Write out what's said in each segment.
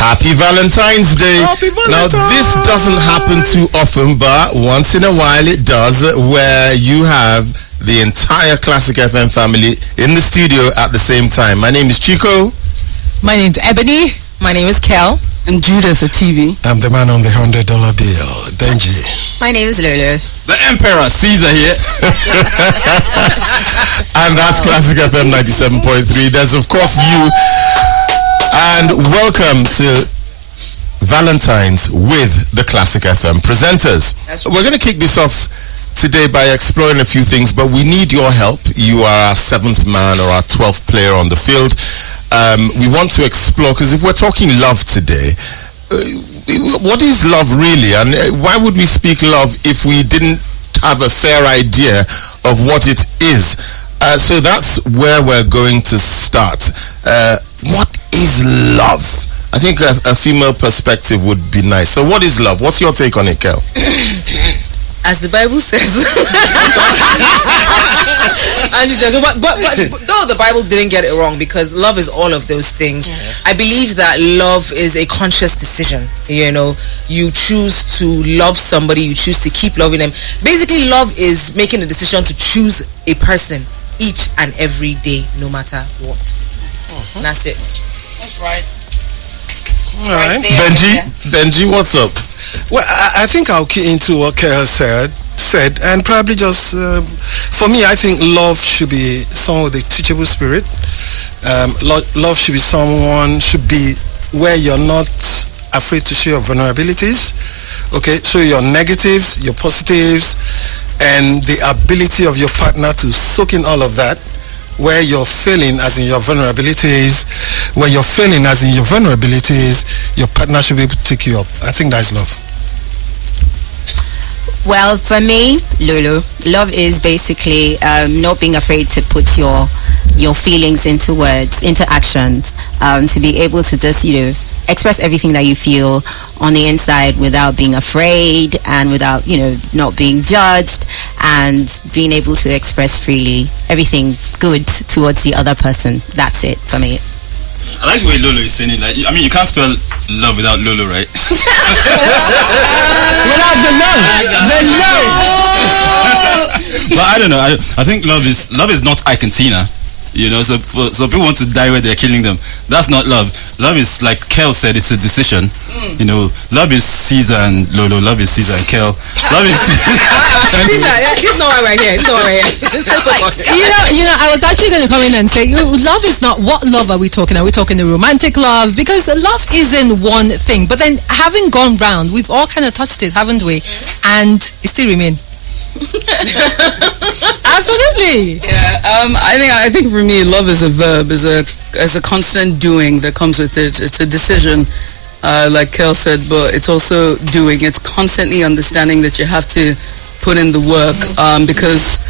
Happy Valentine's Day. Happy Now, Valentine. this doesn't happen too often, but once in a while it does, where you have the entire Classic FM family in the studio at the same time. My name is Chico. My name's Ebony. My name is Kel. I'm Judith at TV. I'm the man on the $100 bill, Benji. My name is Lulu. The Emperor, Caesar here. And that's Classic FM 97.3. There's, of course, you. And welcome to Valentine's with the Classic FM presenters. We're going to kick this off today by exploring a few things, but we need your help. You are our 7th man or our 12th player on the field. We want to explore, because if we're talking love today, what is love really? And why would we speak love if we didn't have a fair idea of what it is? So that's where we're going to start. What is love? I think a female perspective would be nice. So what is love? What's your take on it, Kel? As the Bible says. I'm just joking. But though the Bible didn't get it wrong, because love is all of those things. I believe that love is a conscious decision. You know, you choose to love somebody, you choose to keep loving them. Basically, love is making a decision to choose a person each and every day, no matter what. That's it. That's right. All right. Benji, what's up? Well, I think I'll key into what Kel said, and probably just, for me, I think love should be someone with a teachable spirit. Love should be where you're not afraid to show your vulnerabilities. Okay, so your negatives, your positives, and the ability of your partner to soak in all of that. Where you're failing as in your vulnerabilities, your partner should be able to take you up. I think that's love. Well, for me, Lulu, love is basically not being afraid to put your feelings into words, into actions, to be able to just, express everything that you feel on the inside without being afraid and without, not being judged, and being able to express freely everything good towards the other person. That's it for me. I like the way Lolo is saying it. Like, I mean, you can't spell love without Lolo, right? Without the love. But I don't know. I think love is not Ike and Tina. So people want to die where they're killing them. That's not love. Love is, like Kel said, it's a decision. Love is Caesar and Lolo. Love is Caesar and Kel. Love is Caesar, he's not right here. I was actually going to come in and say, love is not, what love are we talking? Are we talking the romantic love? Because love isn't one thing. But then, having gone round, we've all kind of touched it, haven't we? And it still remains. Absolutely. Yeah. I think for me, love is a verb, is a constant doing that comes with it. It's a decision, like Kel said, but it's also doing. It's constantly understanding that you have to put in the work, because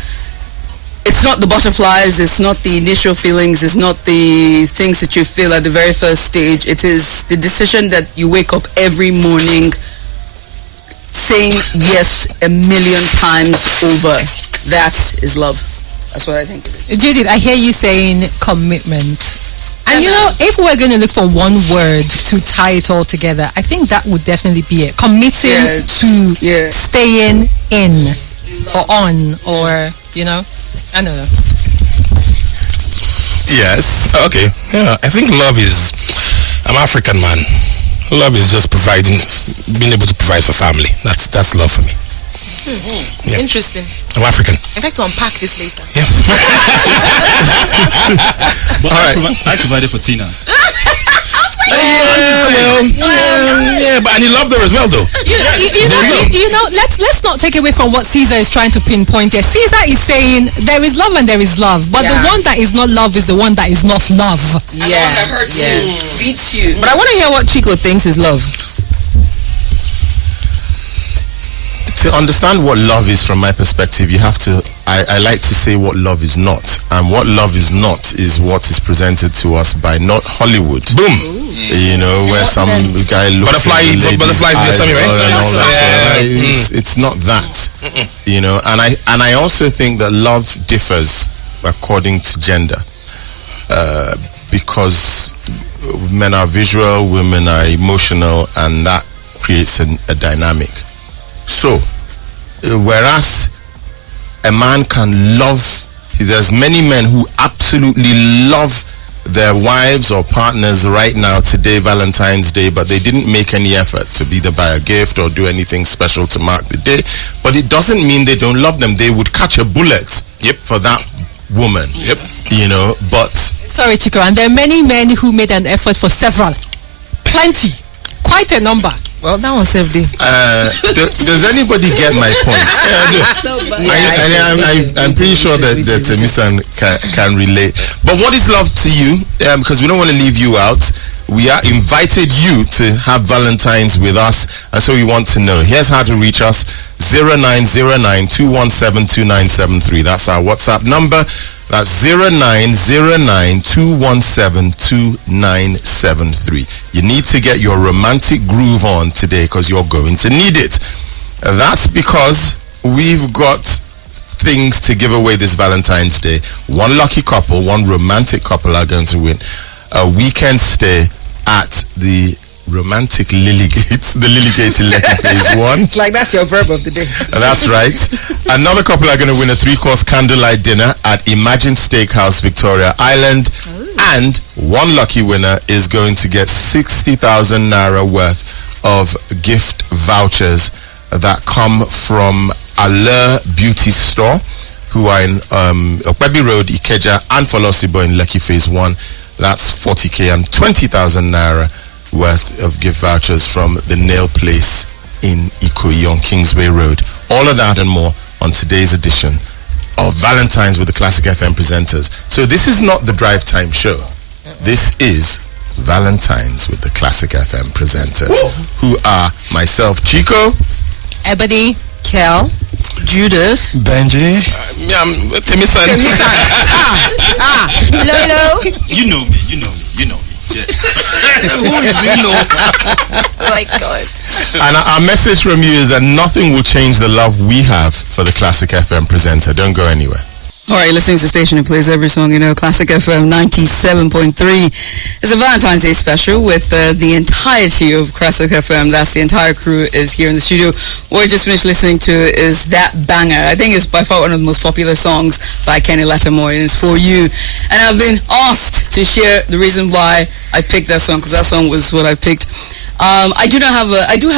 it's not the butterflies, it's not the initial feelings, it's not the things that you feel at the very first stage. It is the decision that you wake up every morning saying yes 1,000,000 times over. That is love. That's what I think it is. Judith, I hear you saying commitment. And if we're going to look for one word to tie it all together, I think that would definitely be it. Committing to staying in or on, or, I don't know. Yes. Okay. Yeah, I think love is, I'm African man. Love is just being able to provide for family. That's love for me. Yeah. Interesting. I'm African. I'd like to unpack this later. Yeah. But all right. I provided for Tina. But and he loved her as well, though. Let's not take away from what Caesar is trying to pinpoint here. Caesar is saying there is love and there is love, but the one that is not love is the one that is not love. And the one that hurts you, beats you. But I want to hear what Chico thinks is love. To understand what love is from my perspective, you have to, I like to say what love is not. And what love is not is what is presented to us by not Hollywood. Boom. Where some guy looks butterflies in your tummy, right? And all that. It's not that. And I also think that love differs according to gender. Because men are visual, women are emotional, and that creates a dynamic. So, whereas a man can love, there's many men who absolutely love their wives or partners right now, today, Valentine's Day, but they didn't make any effort to either buy a gift or do anything special to mark the day. But it doesn't mean they don't love them. They would catch a bullet for that woman. You know, but... Sorry, Chico, and there are many men who made an effort for several. Plenty. Quite a number. Well, that one's FD. Does anybody get my point? I'm pretty sure that Mr. can relate. But what is love to you? Because we don't want to leave you out. We are invited you to have Valentine's with us, and so we want to know. Here's how to reach us: 0909-217-2973. That's our WhatsApp number. That's 0909-217-2973. You need to get your romantic groove on today because you're going to need it. That's because we've got things to give away this Valentine's Day. One lucky couple, one romantic couple are going to win a weekend stay at the romantic Lilygate, the Lilygate in Lekki Phase 1. It's like that's your verb of the day. That's right. Another couple are going to win a 3-course candlelight dinner at Imagine Steakhouse, Victoria Island. Ooh. And one lucky winner is going to get 60,000 Naira worth of gift vouchers that come from Allure Beauty Store, who are in Okwebi Road, Ikeja, and Folosibo in Lekki Phase 1. That's 40k and 20,000 Naira worth of gift vouchers from the Nail Place in Ikoyi on Kingsway Road. All of that and more on today's edition of Valentine's with the Classic FM presenters. So this is not the drive time show. This is Valentine's with the Classic FM presenters, who are myself, Chico, Ebony, Kel, Judith, Benji, Temisan. Lolo. You know me. Yeah. Who is we know? Oh my God. And our message from you is that nothing will change the love we have for the Classic FM presenter. Don't go anywhere. All right, listening to the station who plays every song, Classic FM 97.3. It's a Valentine's Day special with the entirety of Classic FM. That's the entire crew is here in the studio. What we just finished listening to is That Banger. I think it's by far one of the most popular songs by Kenny Lattimore, and it's for you. And I've been asked to share the reason why I picked that song, because that song was what I picked. I do have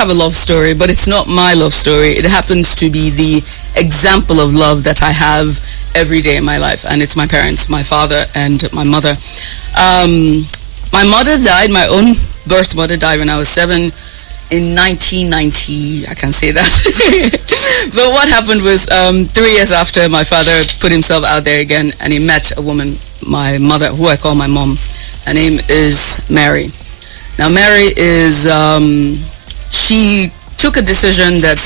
a love story, but it's not my love story. It happens to be the example of love that I have every day in my life, and it's my parents, my father and my mother. My mother died, my own birth mother died when I was 7 in 1990. I can't say that. But what happened was 3 years after, my father put himself out there again, and he met a woman, my mother, who I call my mom. Her name is Mary. Now Mary is, she took a decision that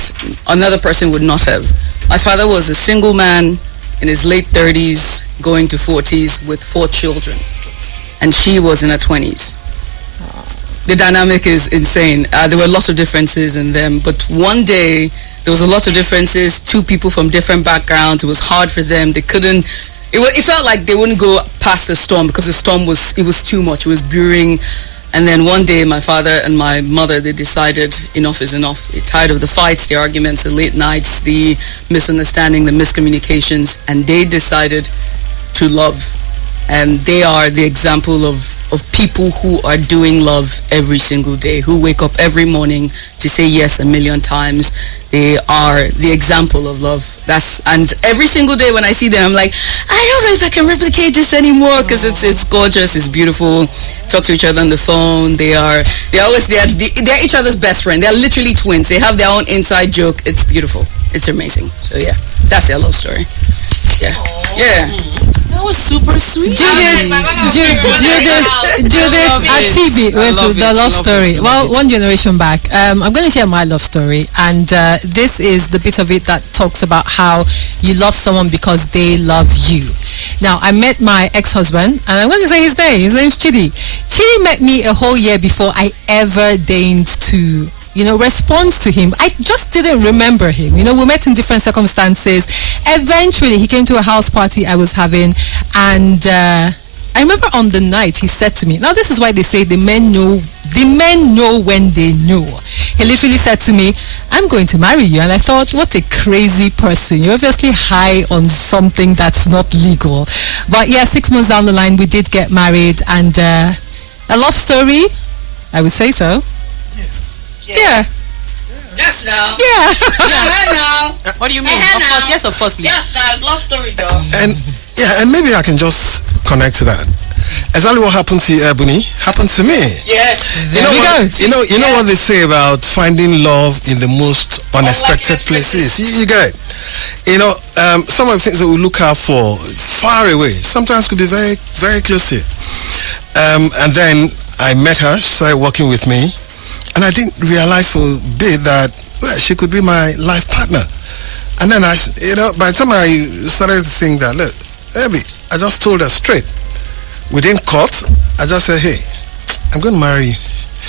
another person would not have. My father was a single man in his late 30s, going to 40s with 4 children. And she was in her 20s. The dynamic is insane. There were lots of differences in them, but one day there was a lot of differences, 2 people from different backgrounds. It was hard for them. They couldn't, it felt like they wouldn't go past the storm because the storm was too much. It was brewing. And then one day my father and my mother, they decided enough is enough. They're tired of the fights, the arguments, the late nights, the misunderstanding, the miscommunications, and they decided to love. And they are the example of people who are doing love every single day, who wake up every morning to say yes a million times. They are the example of love. And every single day when I see them, I'm like, I don't know if I can replicate this anymore, because it's gorgeous, it's beautiful. Talk to each other on the phone. They're each other's best friend. They're literally twins. They have their own inside joke. It's beautiful. It's amazing. So yeah, that's their love story. Yeah. Yeah. That was super sweet. Judith Atibi with the love story. Well, one generation back. I'm going to share my love story, and this is the bit of it that talks about how you love someone because they love you. Now, I met my ex-husband, and I'm going to say his name. His name's Chidi. Chidi met me a whole year before I ever deigned to respond to him. I just didn't remember him. We met in different circumstances. Eventually, he came to a house party I was having, and I remember on the night he said to me, now this is why they say the men know when they know. He literally said to me, I'm going to marry you. And I thought, what a crazy person. You're obviously high on something that's not legal. But yeah, 6 months down the line, we did get married, and a love story, I would say so. Yeah. Yes, now. Yeah. Now. What do you mean? Of course, yes, of course, please. Yes, love story, girl. And maybe I can just connect to that. Exactly what happened to you, Ebony, happened to me. Yeah. You know what they say about finding love in the most unexpected places. You get it. Some of the things that we look out for far away sometimes could be very, very close here. And then I met her. She started working with me, and I didn't realize for a bit that she could be my life partner. And then by the time I started to think that, look, Abby, I just told her straight. We didn't cut. I just said, hey, I'm going to marry you.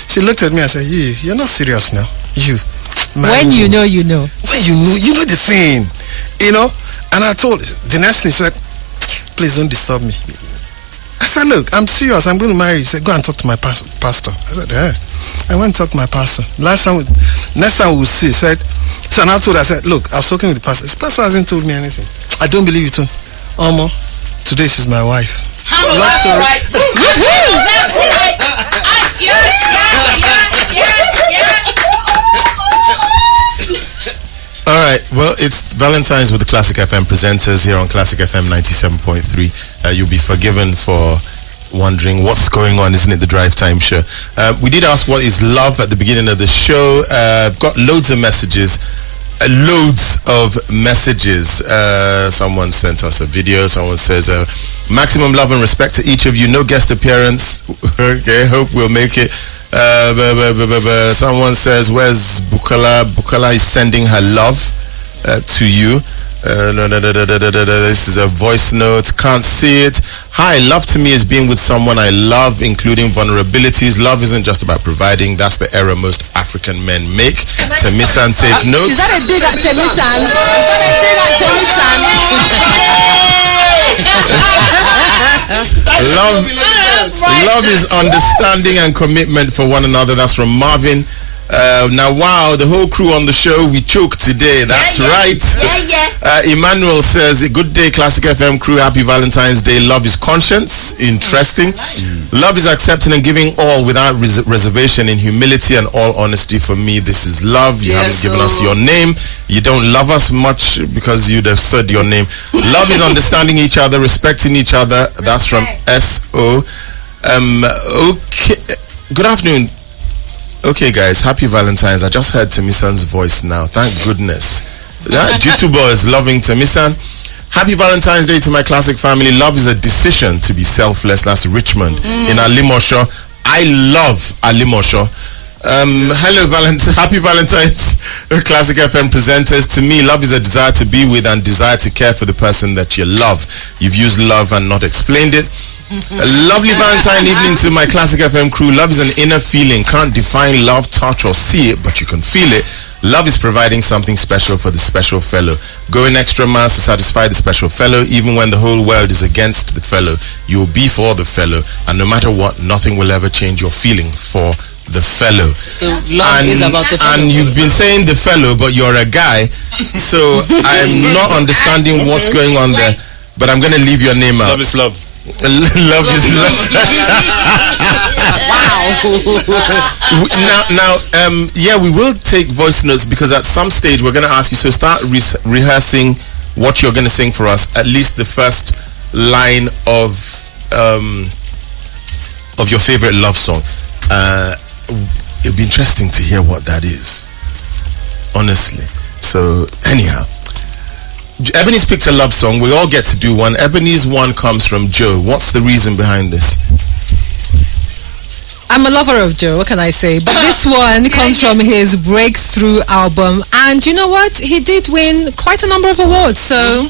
She looked at me and said, you're not serious now. When you know, you know. When you know the thing, And I told her, the next thing, she said, please don't disturb me. I said, look, I'm serious. I'm going to marry you. She said, go and talk to my pastor. I said, yeah. I went and talked to my pastor. Next time we'll see. So and I told her, I said, look, I was talking with the pastor. This pastor hasn't told me anything. I don't believe it too. Omo, today she's my wife. That's right. That's right. All right. Well, it's Valentine's with the Classic FM presenters here on Classic FM 97.3. You'll be forgiven for wondering what's going on, isn't it? The Drive Time Show. We did ask what is love at the beginning of the show. I've got loads of messages. Someone sent us a video. Someone says maximum love and respect to each of you. No guest appearance. Okay, hope we'll make it. Someone says, where's Bukola? Bukola is sending her love to you. This is a voice note. Can't see it. Hi, love to me is being with someone I love, including vulnerabilities. Love isn't just about providing. That's the error most African men make. Temisan, take notes. Is that a dig at Temisan? Love is understanding and commitment for one another. That's from Marvin. Now, wow, the whole crew on the show, we choked today. That's right. Emmanuel says, good day, Classic FM crew. Happy Valentine's Day. Love is conscience. Interesting. Love is accepting and giving all without reservation, in humility and all honesty. For me, this is love. You haven't given us your name. You don't love us much because you'd have said your name. Love is understanding each other, respecting each other. That's from S.O. Okay. Good afternoon. Okay, guys, happy Valentine's. I just heard Temisan's voice now. Thank goodness. Jutubo is loving Temisan. Happy Valentine's Day to my Classic family. Love is a decision to be selfless. That's Richmond in Alimosho. I love Alimosho. Hello, happy Valentine's, Classic FM presenters. To me, love is a desire to be with and desire to care for the person that you love. You've used love and not explained it. A lovely Valentine evening to my Classic FM crew. Love is an inner feeling. Can't define love, touch, or see it, but you can feel it. Love is providing something special for the special fellow. Going extra miles to satisfy the special fellow. Even when the whole world is against the fellow, you'll be for the fellow. And no matter what, nothing will ever change your feeling for the fellow. So love is about the fellow. And you've been saying the fellow, but you're a guy. So I'm not understanding what's going on there. But I'm going to leave your name out. Love is love. Love is love. Wow. Now, we will take voice notes because at some stage we're going to ask you. So start rehearsing what you're going to sing for us. At least the first line of your favorite love song. It'll be interesting to hear what that is. Honestly. So anyhow. Ebony's picked a love song. We all get to do one. Ebony's one comes from Joe. What's the reason behind this? I'm a lover of Joe, what can I say? But this one comes from his Breakthrough album. And you know what? He did win quite a number of awards. So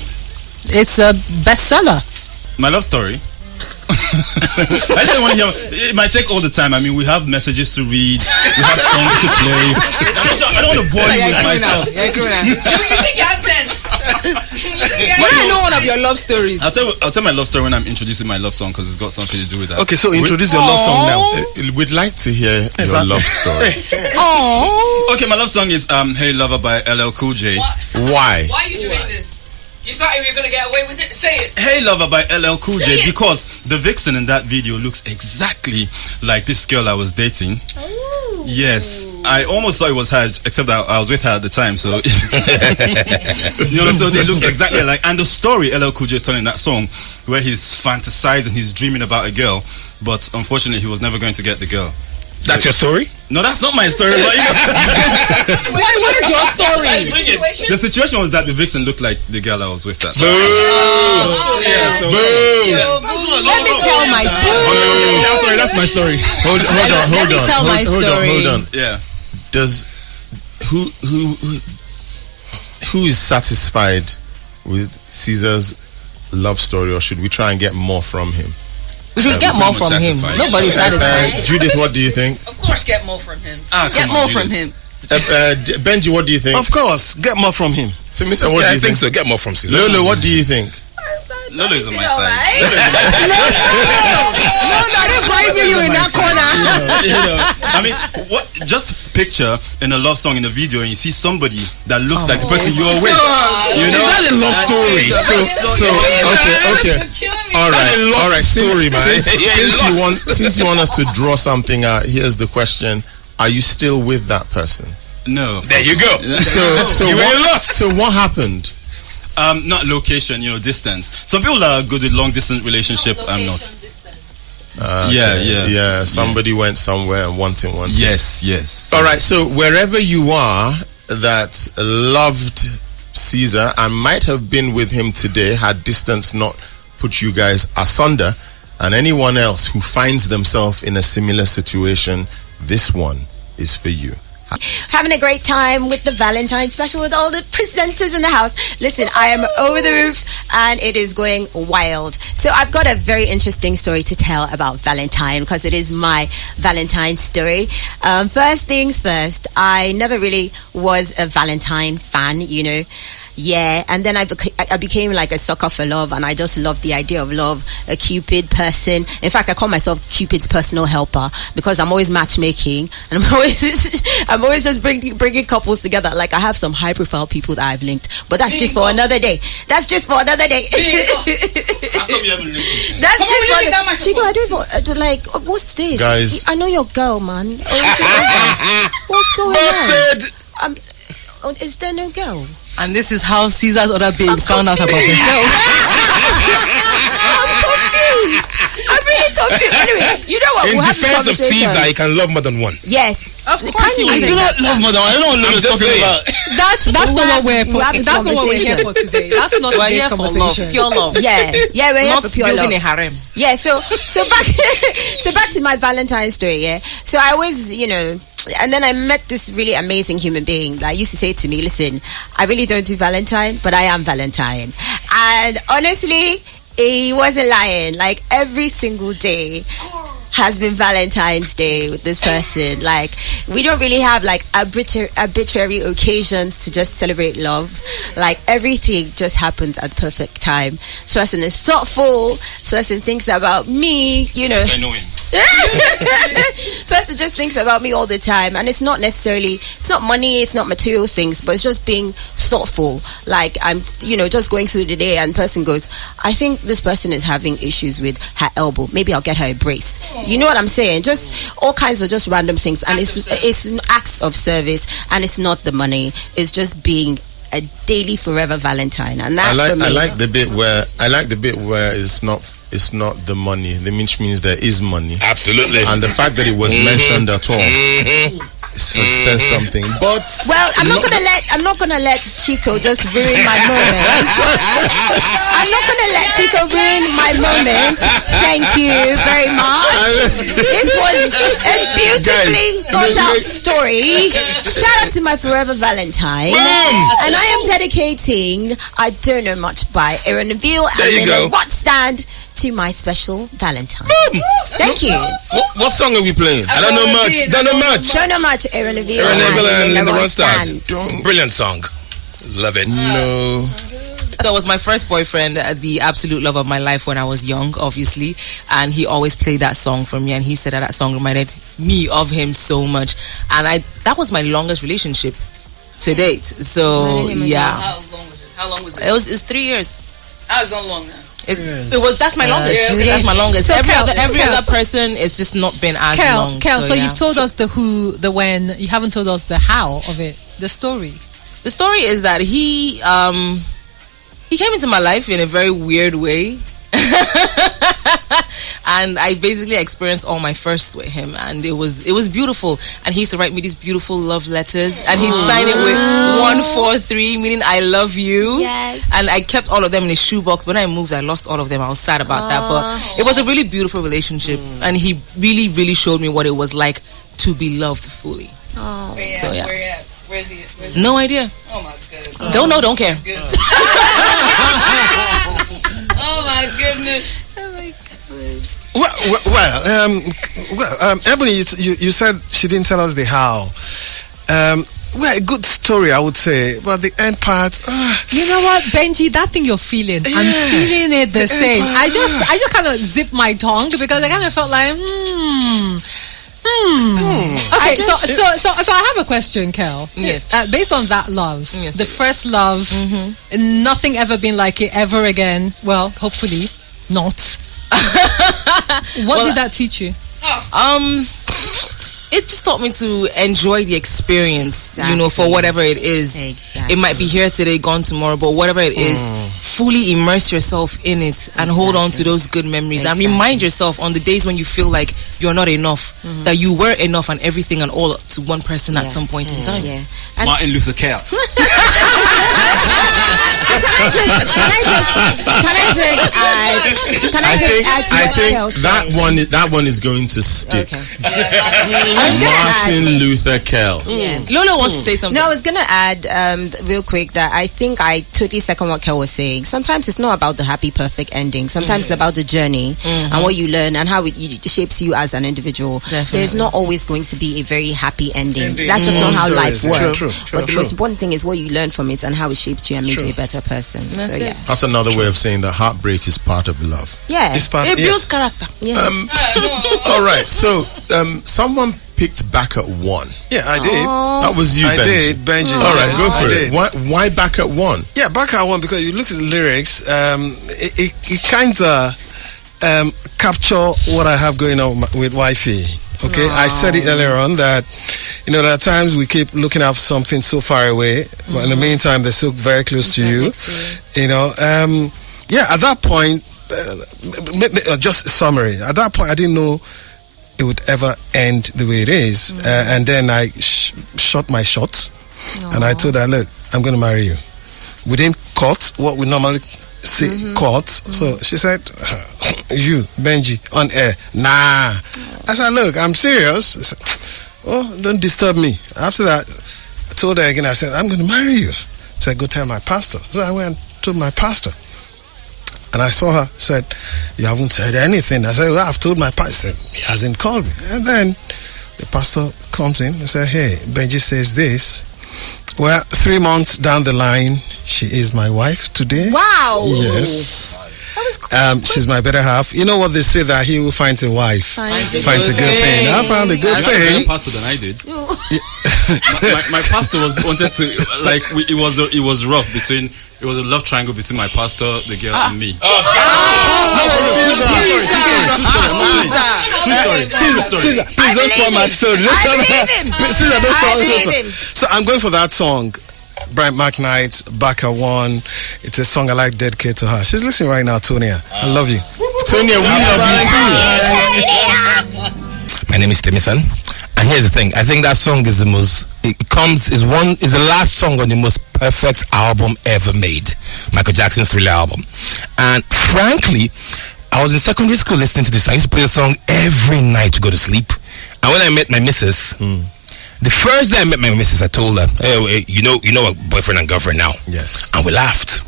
it's a bestseller. My love story. I don't want to hear. It might take all the time. I mean, we have messages to read. We have songs to play. I don't want to bore you with myself. You think you have sense? I know one of your love stories. I'll tell my love story when I'm introducing my love song because it's got something to do with that. Okay, so introduce your love song now. We'd like to hear your love story. Okay, my love song is Hey Lover by LL Cool J. Why? Why are you doing this? You thought you were going to get away with it? Say it. Hey Lover by LL Cool Say J it. because the vixen in that video looks exactly like this girl I was dating. Oh. Yes, I almost thought it was her, except that I was with her at the time. So, so they look exactly like. And the story LL Cool J is telling in that song, where he's fantasizing, he's dreaming about a girl, but unfortunately, he was never going to get the girl. That's your story? No, that's not my story. But What is your story? the situation was that the vixen looked like the girl I was with. That. Boom! Let me tell my story. I'm sorry, that's my story. Hold on. Yeah. Does who is satisfied with Caesar's love story, or should we try and get more from him? We should get more from him. Nobody's satisfied. Judith, what do you think? Of course, get more from him. Get more from him. Benji, what do you think? Of course, get more from him. Timisa, what do I you think think? so. Get more from Caesar. Lolo, what do you think? Lolo is on my side. No, I didn't bribe you in that corner. I mean, what? Just picture in a love song in a video, and you see somebody that looks like the person you're with. Is that a love story? Okay. All right. Since you want us to draw something out, here's the question: are you still with that person? No. There you go. So what happened? Not location, distance. Some people are good with long distance relationship. I'm not. Yeah. Somebody went somewhere and wanting. Yes. All right. So wherever you are that loved Caesar and might have been with him today, had distance not put you guys asunder, and anyone else who finds themselves in a similar situation, this one is for you. Having a great time with the Valentine special with all the presenters in the house. Listen, I am over the roof and it is going wild. So I've got a very interesting story to tell about Valentine because it is my Valentine story. First things first, I never really was a Valentine fan, Yeah, and then I became like a sucker for love, and I just love the idea of love, a Cupid person. In fact, I call myself Cupid's personal helper because I'm always matchmaking, and I'm always just bringing couples together. Like I have some high-profile people that I've linked, but that's just for another day. That's just for another day. How come you haven't linked? That's just for Chico, I don't even what's this? Guys, I know your girl, man. What's going on? Is there no girl? And this is how Caesar's other babes found out about themselves. I'm really confused. Anyway, you know what? In defense of Caesar, he can love more than one. Yes. Of course, I do not love more than one. I don't know what you're talking about. That's not what we're for. That's not what we're here for today. That's not today's conversation. Pure love. Yeah, we're here Not for pure building love. a harem. Yeah, so back to my Valentine story. Yeah, so I always, and then I met this really amazing human being that used to say to me, "Listen, I really don't do Valentine, but I am Valentine." And honestly, he wasn't lying. Like every single day has been Valentine's Day with this person. Like we don't really have like arbitrary occasions to just celebrate love. Like everything just happens at the perfect time. This person is thoughtful. This person thinks about me. I know him. Person just thinks about me all the time, and it's not money, it's not material things, but it's just being thoughtful. Like I'm just going through the day and person goes, I think this person is having issues with her elbow, maybe I'll get her a brace. You know what I'm saying? Just all kinds of just random things, and it's acts of service, and it's not the money, it's just being a daily forever Valentine. And that I like the bit where it's not the money, which means there is money. Absolutely. And the fact that it was mentioned at all says something. But I'm not gonna let Chico just ruin my moment. I'm not gonna let Chico ruin my moment. Thank you very much. This was a beautifully thought out story. Shout out to my forever Valentine. And I am dedicating I Don't Know Much by Aaron Neville and then a Rot Stand to my special Valentine. Thank you. What song are we playing? I don't know much. Don't know much. Aaron Neville and Linda Ronstadt. Ronstadt. Brilliant song. Love it. No. So it was my first boyfriend, the absolute love of my life when I was young, obviously. And he always played that song for me. And he said that song reminded me of him so much. And that was my longest relationship to date. So, yeah. How long was it? How long was it? It was 3 years. That was not long now. That's my longest. That's my longest. So every other person, it's just not been as long. Kel, so you've told us the who, the when. You haven't told us the how of it. The story. The story is that he came into my life in a very weird way. And I basically experienced all my firsts with him, and it was beautiful. And he used to write me these beautiful love letters, and he'd sign it with 143, meaning I love you. Yes. And I kept all of them in a shoebox. When I moved, I lost all of them. I was sad about that, but it was a really beautiful relationship, and he really, really showed me what it was like to be loved fully. Oh. So yeah. Where you at? Where's he? No idea. Oh my goodness. Don't know, don't care. Oh my goodness. Ebony, you said she didn't tell us the how. Well, a good story, I would say, but the end part. You know what, Benji? That thing you're feeling, I'm feeling it the same. I just kind of zipped my tongue because I kind of felt like, Okay, so I have a question, Kel. Yes. Based on that love, the first love, nothing ever been like it ever again. Well, hopefully not. What did that teach you? It just taught me to enjoy the experience, for whatever it is. Exactly. It might be here today, gone tomorrow, but whatever it is, fully immerse yourself in it and hold on to those good memories and remind yourself on the days when you feel like you're not enough, that you were enough and everything and all to one person at some point in time. Yeah. Martin Luther King. I think that one is going to stick. Martin Luther King. Lolo wants to say something. No, I was gonna add real quick that I think I totally second what Kel was saying. Sometimes it's not about the happy, perfect ending. Sometimes it's about the journey and what you learn and how it shapes you as an individual. Definitely. There's not always going to be a very happy ending. That's just not how life works. True. But the most important thing is what you learn from it and how it shaped you and made you a better person. That's it. That's another way of saying that heartbreak is part of love. Yeah. It builds character. Yes. All right, so someone picked Back at One. Yeah, I did. That was you, I Benji. did, Benji. All right, Yes, go for I it. did. Why Back at One? Yeah, Back at One, because you look at the lyrics, it kind of capture what I have going on with wifey. Okay, I said it earlier on that, there are times we keep looking at something so far away, but in the meantime, they're so very close to you. At that point, just a summary. At that point, I didn't know it would ever end the way it is. And then I shot my shots, and I told her, look, I'm going to marry you. We didn't cut what we normally say cut. So she said, you, Benji, on air. Nah. I said, look, I'm serious. I said, oh, don't disturb me. After that, I told her again, I said, I'm going to marry you. I said, go tell my pastor. So I went and told my pastor. And I saw her, said, you haven't said anything. I said, well, I've told my pastor. He hasn't called me. And then the pastor comes in and says, hey, Benji says this. Well, 3 months down the line, she is my wife today. Wow. Yes. That was cool. She's my better half. You know what they say, that he who finds a wife finds a good thing. I found a good That's a better thing. pastor than I did. my pastor wanted to it was rough between. It was a love triangle between my pastor, the girl, and me. True story. Please don't spoil my story. So I'm going for that song. Brian McKnight's Back at One. It's a song I like to dedicate to her. She's listening right now, Tonia. I love you. Tonia, we love you too. My name is Temison. And here's the thing, I think that song is the last song on the most perfect album ever made, Michael Jackson's Thriller album. And frankly, I was in secondary school listening to this. I used to play the song every night to go to sleep. And when I met my missus, the first day I met my missus, I told her, hey, you know a boyfriend and girlfriend now. Yes. And we laughed.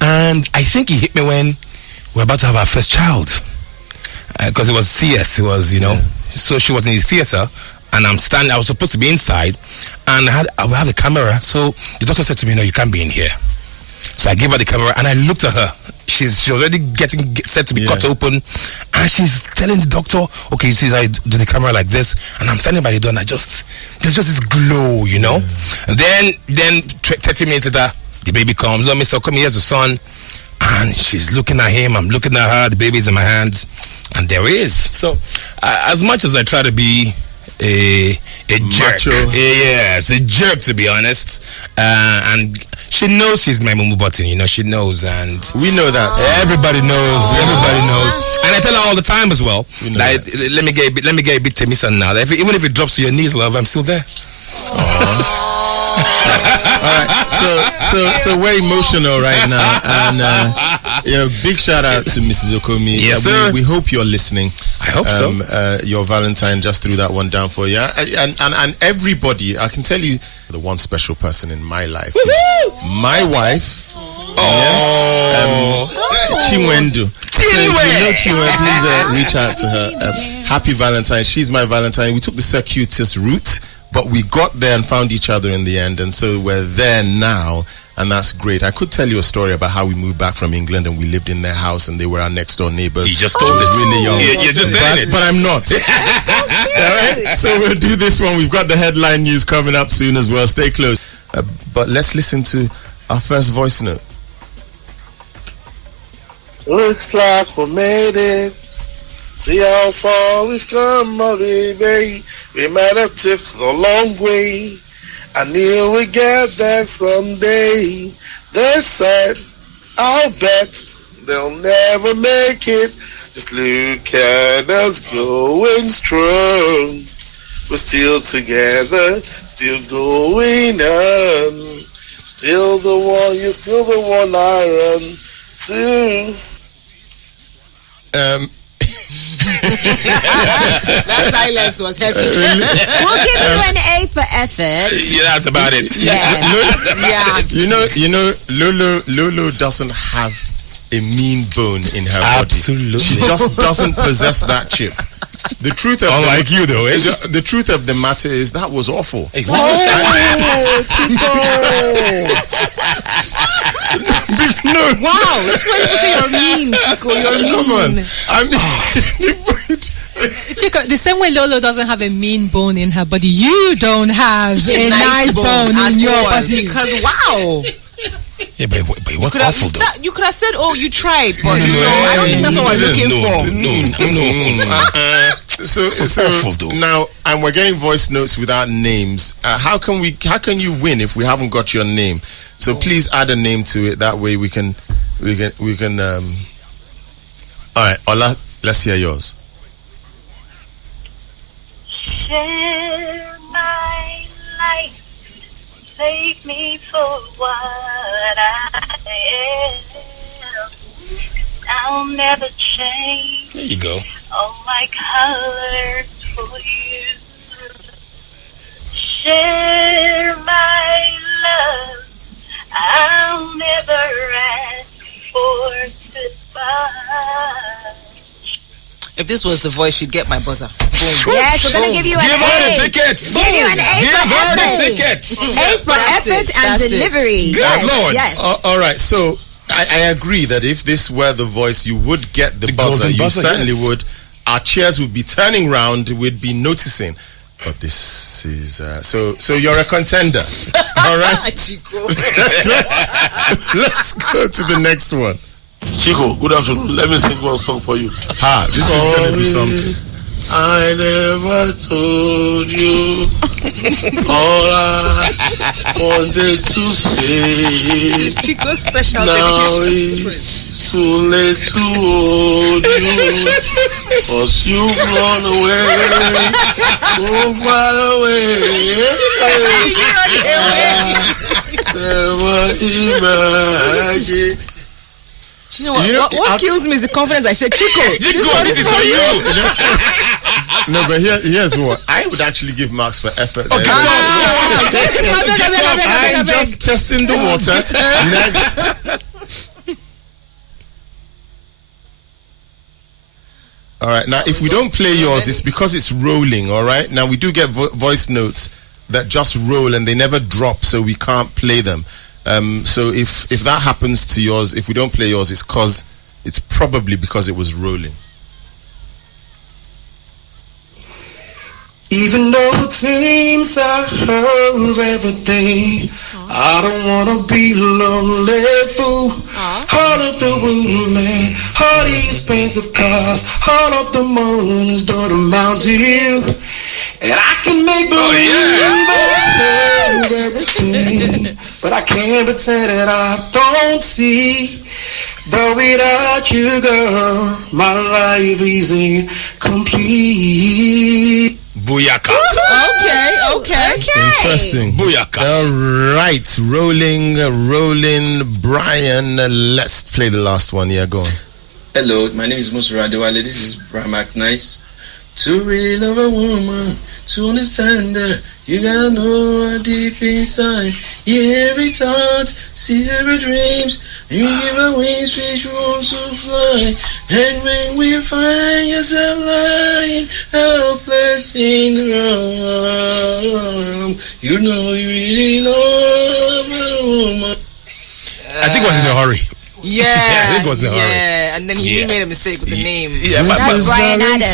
And I think he hit me when we're about to have our first child. Because it was CS, it was, so she was in the theater. And I was supposed to be inside, and I have the camera. So the doctor said to me, no, you can't be in here. So I gave her the camera and I looked at her. She's already getting set to be cut open, and she's telling the doctor, okay, you see, I do the camera like this, and I'm standing by the door, and there's just this glow, you know. And then 30 minutes later, the baby comes. Oh, Mr. Come here's the son, and she's looking at him. I'm looking at her. The baby's in my hands, and there he is. So, as much as I try to be a jerk, a jerk, to be honest, and she knows she's my mumu button, you know, she knows, and we know that. Everybody knows, and I tell her all the time as well. Like, let me get a bit Temisa now. Even if it drops to your knees, love, I'm still there. Alright, so we're emotional right now, and big shout out to Mrs. Okomi. Yes, sir. We hope you're listening. I hope so. Your Valentine just threw that one down for you, and everybody. I can tell you, the one special person in my life is my wife. Chinwendu. So if you know Chinwe, please reach out to her. Happy Valentine. She's my Valentine. We took the circuitous route, but we got there and found each other in the end, and so we're there now, and that's great. I could tell you a story about how we moved back from England and we lived in their house and they were our next door neighbors. You just told us really young. You're just doing it. But I'm not. All right? So we'll do this one. We've got the headline news coming up soon as well. Stay close. But let's listen to our first voice note. Looks like we made it. See how far we've come, baby. We might have took a long way. I knew we'd get there someday. They said, I'll bet they'll never make it. Just look at us going strong. We're still together, still going on. Still the one, you're still the one I run to. That silence was heavy. We'll give you an A for effort. Yeah, that's about it. You know, Lolo doesn't have a mean bone in her body. Absolutely. She just doesn't possess that chip. The truth of unlike you though, the truth of the matter is that was awful. Exactly. No. Wow, that's why people say you're mean, Chico. You're mean. I mean, Chico, the same way Lolo doesn't have a mean bone in her body, you don't have a nice bone in your body. Because wow. Yeah, but it was awful though. You could have said, "Oh, you tried," but I don't think that's what we're looking for. No. So awful though. Now, and we're getting voice notes without names. How can you win if we haven't got your name? So please add a name to it. That way we can. All right, Ola, let's hear yours. Share my life. Take me for what I am. I'll never change. There you go. All my colors for you. Share my love. I'll never ask for goodbye. If this was the voice, she'd get my buzzer. Boom. Yes, we're going to give you an A. Give her the tickets. Give you an A Give for her effort. the tickets. A for effort and delivery. Good Lord. Yes. All right, so I agree that if this were the voice, you would get the buzzer. golden You buzzer, certainly yes. would. Our chairs would be turning round. We'd be noticing. But this is so you're a contender. All right. let's go to the next one. Chico, good afternoon. Let me sing one song for you. This is going to be something. I never told you all I wanted to say. Chico's special Now dedication. it's too late to hold you, 'cause you've run away, so far away. Never imagine. You know what kills me is the confidence. I said, Chico, This is for you. No, but here's what I would actually give marks for effort. Okay. I'm just testing the water. Next. All right. Now, if we don't play yours, it's because it's rolling. All right. Now we do get voice notes that just roll and they never drop, so we can't play them. So if that happens to yours, if we don't play yours, it's probably because it was rolling. Even though it seems I heard everything, I don't wanna be lonely fool. All of the women, all the expensive cars, all of the moons don't amount to you. And I can make believe I heard everything, but I can't pretend that I don't see. Though without you, girl, my life is incomplete. Booyaka. Okay. Interesting. Booyaka. All right, rolling. Brian, let's play the last one. Yeah, go on. Hello, my name is Musa Radewale. This is Brian McNice. To really love a woman, to understand her, you gotta know her deep inside. Hear every thought, see every dreams, and you give her wings which want to fly. And when we find yourself lying, helpless in the ground, you know you really love a woman. I think it was in a hurry. Yeah, I think it was in a hurry. And then he made a mistake with the name. Yeah, but That's Brian Adams.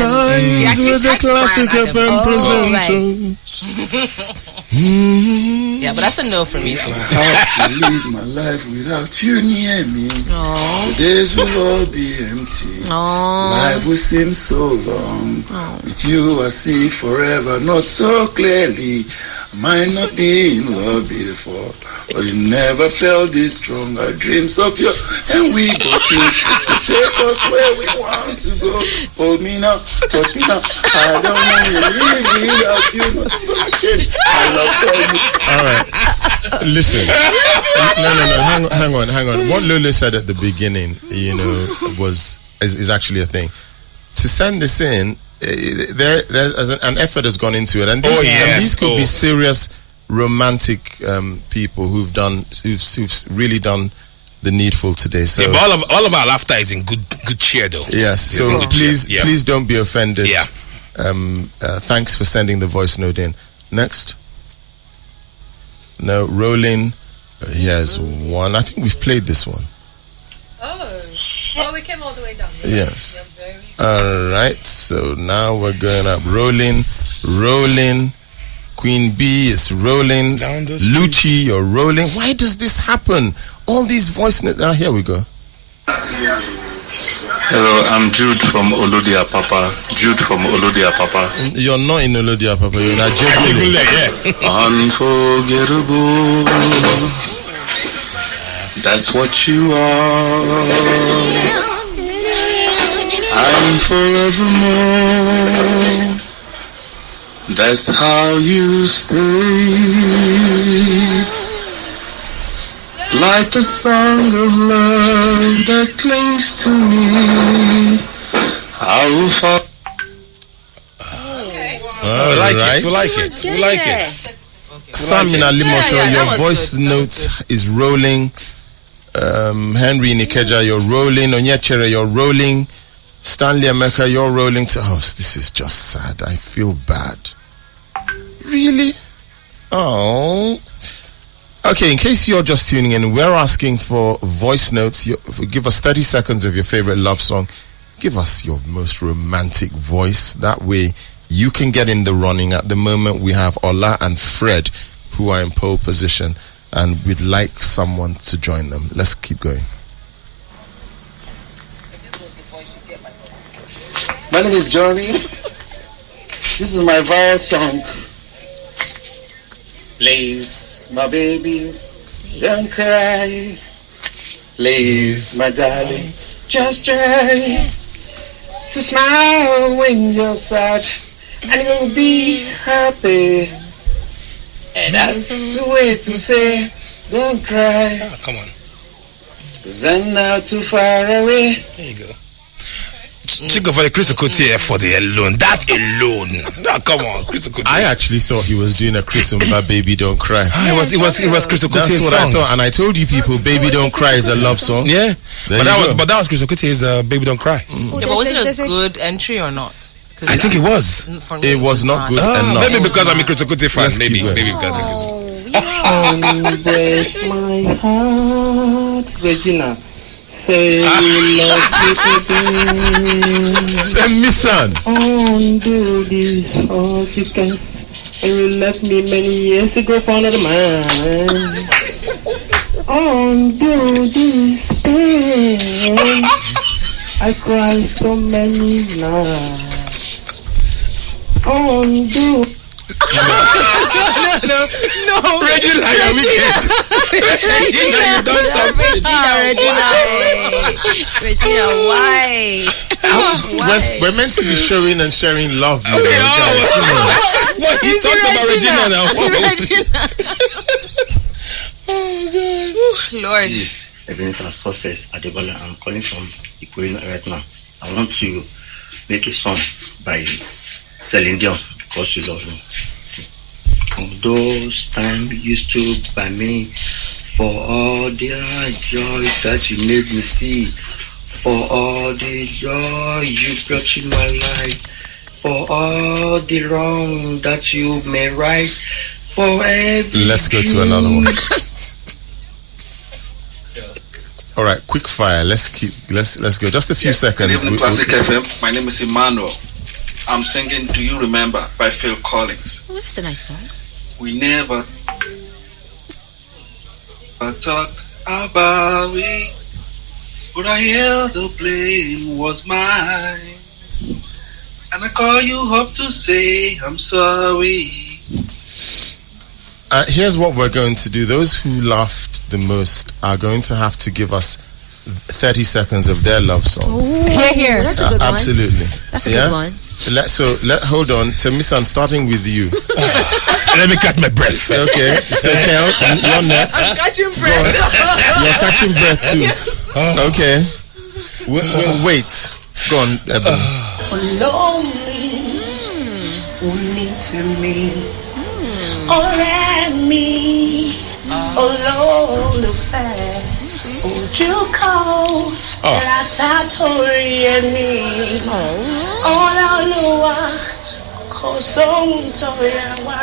With the classic FM presenter. Yeah, but that's a no for me. If I have to live my life without you near me, the days will all be empty. Life will seem so long. With you I see forever, not so clearly. I might not be in love before, but you never felt this strong. Our dreams of you, and we both need to take us where we want to go. Hold me now, touch me now. I don't want to live without you. Nothing gonna change. I love you. All right. Listen. No. Hang on. What Lulu said at the beginning, is actually a thing. To send this in, there's an effort has gone into it, and these could be serious romantic people who've really done the needful today. So yeah, but all of our laughter is in good cheer, though. Yes. So please don't be offended. Yeah. Thanks for sending the voice note in. Next. No, rolling. Here's one. I think we've played this one. Oh, we came all the way down. Yes. All right. So now we're going up. Rolling. Queen B is rolling. Lucci, you're rolling. Why does this happen? All these voice notes. Here we go. Hello, I'm Jude from Olodia Papa. You're not in Olodia Papa. You're in Ajegule. Unforgettable. That's what you are. I'm forevermore. That's how you stay. Like a song of love that clings to me. I will fall. We like it. Sam in Alimosho, your voice note is rolling. Henry Nikeja, you're rolling. Onyechere, you're rolling. Stanley Emeka, you're rolling. This is just sad. I feel bad. Really? Oh. Okay, in case you're just tuning in, we're asking for voice notes. Give us 30 seconds of your favorite love song. Give us your most romantic voice. That way, you can get in the running. At the moment, we have Ola and Fred, who are in pole position, and we'd like someone to join them. Let's keep going. My name is Johnny. This is my viral song. Please, my baby, don't cry. Please, my darling, just try to smile when you're sad, and you'll be happy. And that's the way to say, don't cry. Come on. 'Cause I'm not too far away. There you go. Chico for the Chris Okotie for the alone. That alone. No, come on, Chris Okotie. I actually thought he was doing a Chris Umba Baby Don't Cry. It was Chris Okotie's song. song. I thought, and I told you people, Baby Don't Cry is a love song. Yeah, but that was Chris Okotie's Baby Don't Cry. Yeah, but was it a good entry or not? I think it was. It was not good enough. Maybe because I'm a Chris Okotie fan. Let's Maybe keep going. because I'm a Chris Okotie fan. Break my heart, Regina. Say you love me, baby. Send me, son. Undo these heart you can. And you left me many years ago for another man. Undo this pain. I cry so many nights. Undo. No. Regina, you're wicked. Regina, you done something. Regina, why? We're meant to be showing and sharing love, you know, guys. What he's talking about Regina now? Lord. Ebenezer Success Adebola, I'm calling from Ikoyi right now. I want to make a song by Celine Dion, Because You Love Me. Those times you stood by me for all the joy that you made me see, for all the joy you brought in my life, for all the wrong that you made right, for every. Let's go to another one. All right, quick fire. Let's go. Just a few seconds. Good evening, Classic FM. My name is Emmanuel. I'm singing "Do You Remember" by Phil Collins. Oh, that's a nice song. We never talked about it, but I hear the blame was mine, and I call you up to say I'm sorry. Here's what we're going to do. Those who laughed the most are going to have to give us 30 seconds of their love song. Here. That's a good one. Absolutely. That's a good one. Hold on. Temisan, starting with you. Let me catch my breath. Okay. So, Kel, you're next. I'm catching breath. You're catching breath too. Yes. Okay. We'll wait. Go on, Eben. Lonely, only to me. Ọ̀rẹ́ mi, olólùfẹ́, ojú kan látàtórí ẹni. Ọlọ́lùwà kò sóhun tó yà wá.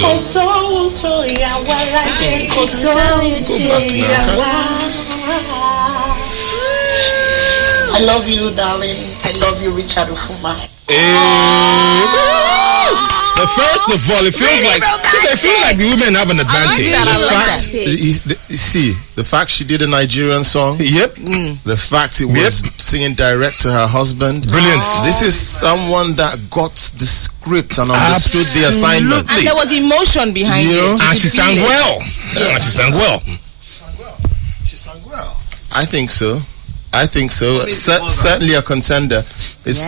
Kò sóhun tó yà wá láyé. Kò sóhun tó yà wá. I love you, darling. I love you, Richard Ofuma. The first of all, it feels like the women have an advantage. The fact she did a Nigerian song. Yep. The fact it was singing direct to her husband. Brilliant. This is someone that got the script and understood the assignment. And there was emotion behind it. And she sang well. Yeah. And she sang well. She sang well. I think so. Certainly a contender. It's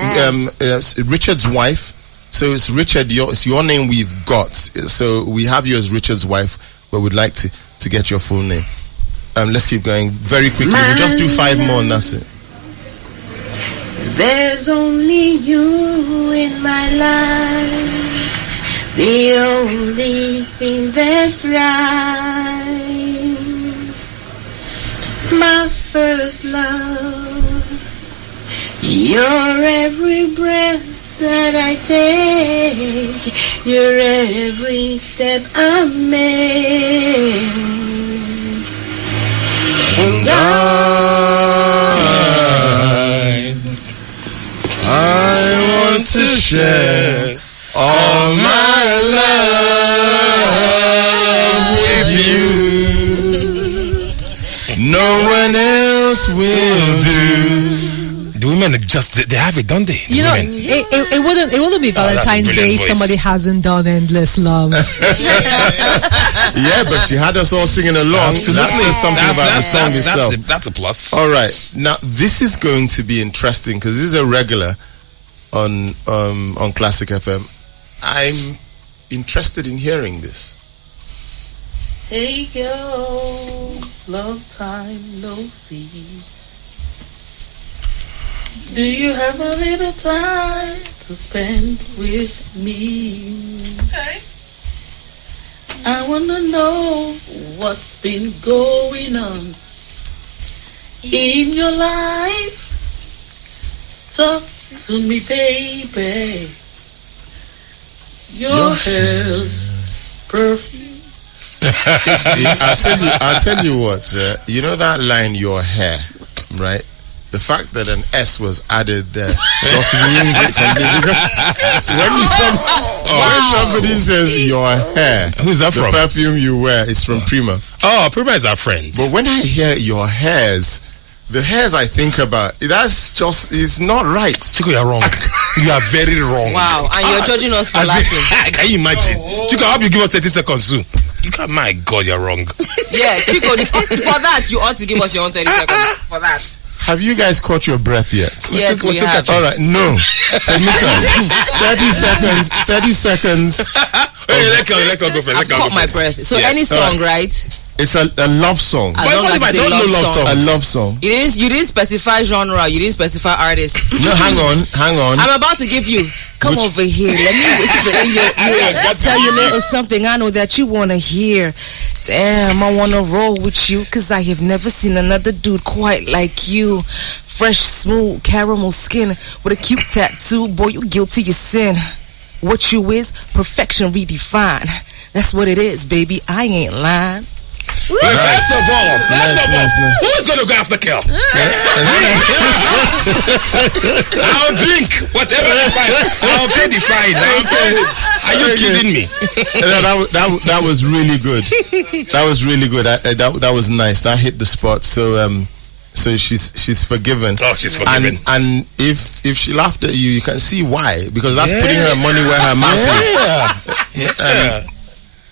Richard's wife. So it's Richard, it's your name we've got. So we have you as Richard's wife, but we'd like to get your full name. Let's keep going very quickly. We'll just do 5 more and that's it. There's only you in my life, the only thing that's right. My first love, your every breath that I take, your every step I make, and I want to share all my love with you. No one else will do. The women they have it, don't they? You know, it wouldn't be Valentine's Day if somebody hasn't done Endless Love. Yeah, but she had us all singing along. Absolutely. That says something about the song itself. That's a plus. All right, now this is going to be interesting because this is a regular on Classic FM. I'm interested in hearing this. Hey girl, long time no see. Do you have a little time to spend with me? Okay. I want to know what's been going on in your life. Talk to me, baby. Your hair's perfume I'll tell you what. You know that line, your hair, right? The fact that an S was added there just means it can be, because when somebody says your hair, who's that from? The perfume you wear is from Prima. Oh, Prima is our friend. But when I hear your hairs, the hairs I think about, it's not right. Chico, you're wrong. You are very wrong. Wow, and you're judging us for laughing. Can you imagine? Chico, I hope you give us 30 seconds soon. You can't, my God, you're wrong. Yeah, Chico, for that, you ought to give us your own 30 seconds. For that. Have you guys caught your breath yet? Yes, we have. All right, no. Tell me something. 30 seconds. Hey, let go go first. I've caught my breath. So yes. Any song, right? It's a love song. As long as it's a love song. A love song. You didn't specify genre. You didn't specify artist. No, hang on. I'm about to give you. Come over here. Let me whisper in your ear. Tell you a little something I know that you want to hear. Damn, I want to roll with you because I have never seen another dude quite like you. Fresh, smooth, caramel skin with a cute tattoo. Boy, you guilty of sin. What you is, perfection redefined. That's what it is, baby. I ain't lying. First of all, who's going to go after Kel? I'll drink whatever they find. I'll pay the fine. Are you kidding me? That was really good. That was really good. That was nice. That hit the spot. So she's forgiven. Oh, she's forgiven. And if she laughed at you, you can see why, because that's putting her money where her mouth is.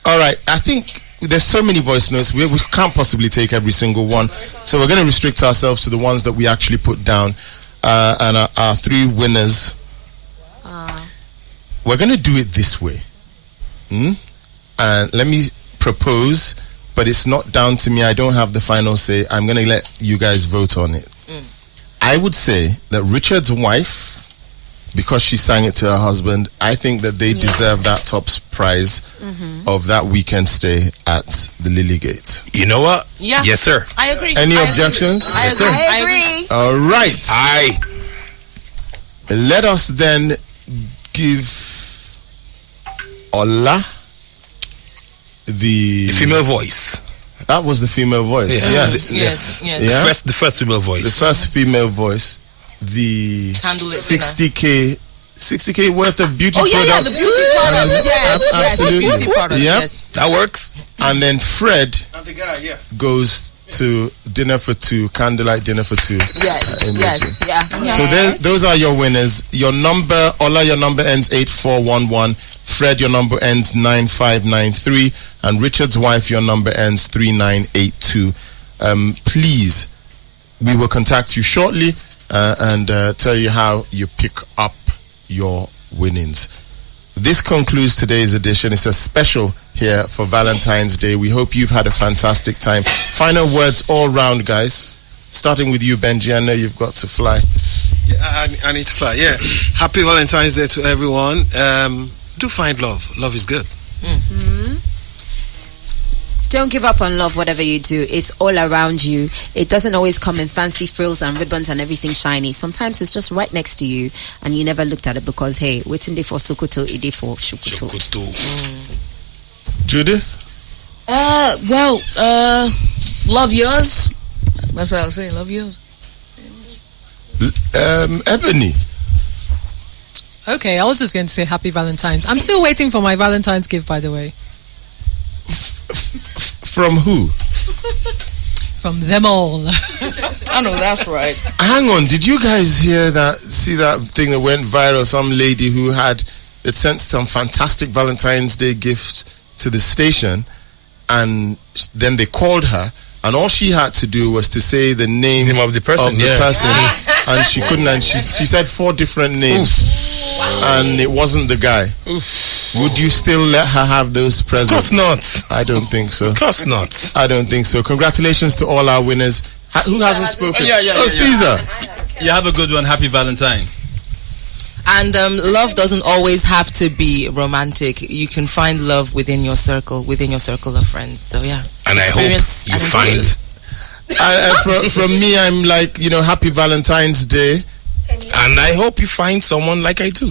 All right, I think there's so many voice notes. We can't possibly take every single one, so we're going to restrict ourselves to the ones that we actually put down. And our three winners, we're going to do it this way. And let me propose, but it's not down to me. I don't have the final say. I'm going to let you guys vote on it. I would say that Richard's wife, because she sang it to her husband, I think that they deserve that top prize of that weekend stay at the Lily Gate. You know what? Yeah. Yes, sir. I agree. Any objections? Yes, sir. I agree. All right. Let us then give Ola the female voice. That was the female voice. Yes. Yeah? The first female voice. The first female voice. The 60K worth of beauty products. Yeah, the beauty products. Yes, absolutely. The beauty products. Yep. Yes. That works. And then Fred And the guy, goes to dinner for two, candlelight dinner for two. Yes. So those are your winners. Your number, Ola, your number ends 8411. Fred, your number ends 9593. And Richard's wife, your number ends 3982. Please, we will contact you shortly and tell you how you pick up your winnings. This concludes today's edition. It's a special here for Valentine's Day. We hope you've had a fantastic time. Final words all round, guys. Starting with you, Benji. I know you've got to fly. Yeah, I need to fly. Yeah. Happy Valentine's Day to everyone. Do find love. Love is good. Don't give up on love, whatever you do. It's all around you. It doesn't always come in fancy frills and ribbons and everything shiny. Sometimes it's just right next to you and you never looked at it because, hey, waiting there for Sokoto, it for Shukuto. Judith? Love yours. That's what I was saying. Love yours. Ebony? Okay, I was just going to say happy Valentine's. I'm still waiting for my Valentine's gift, by the way. From who? From them all. I know that's right. Hang on, did you guys see that thing that went viral? Some lady who had sent some fantastic Valentine's Day gifts to the station, and then they called her, and all she had to do was to say the name of the person, and she couldn't, and she said 4 different names. And it wasn't the guy. Would you still let her have those presents? Of course not. I don't think so. Of course not. I don't think so. Congratulations to all our winners. Who hasn't spoken? Caesar. You have a good one. Happy Valentine. And love doesn't always have to be romantic. You can find love within your circle of friends. So yeah. And I hope you find. From me, I'm like, happy Valentine's Day. And I hope you find someone like I do.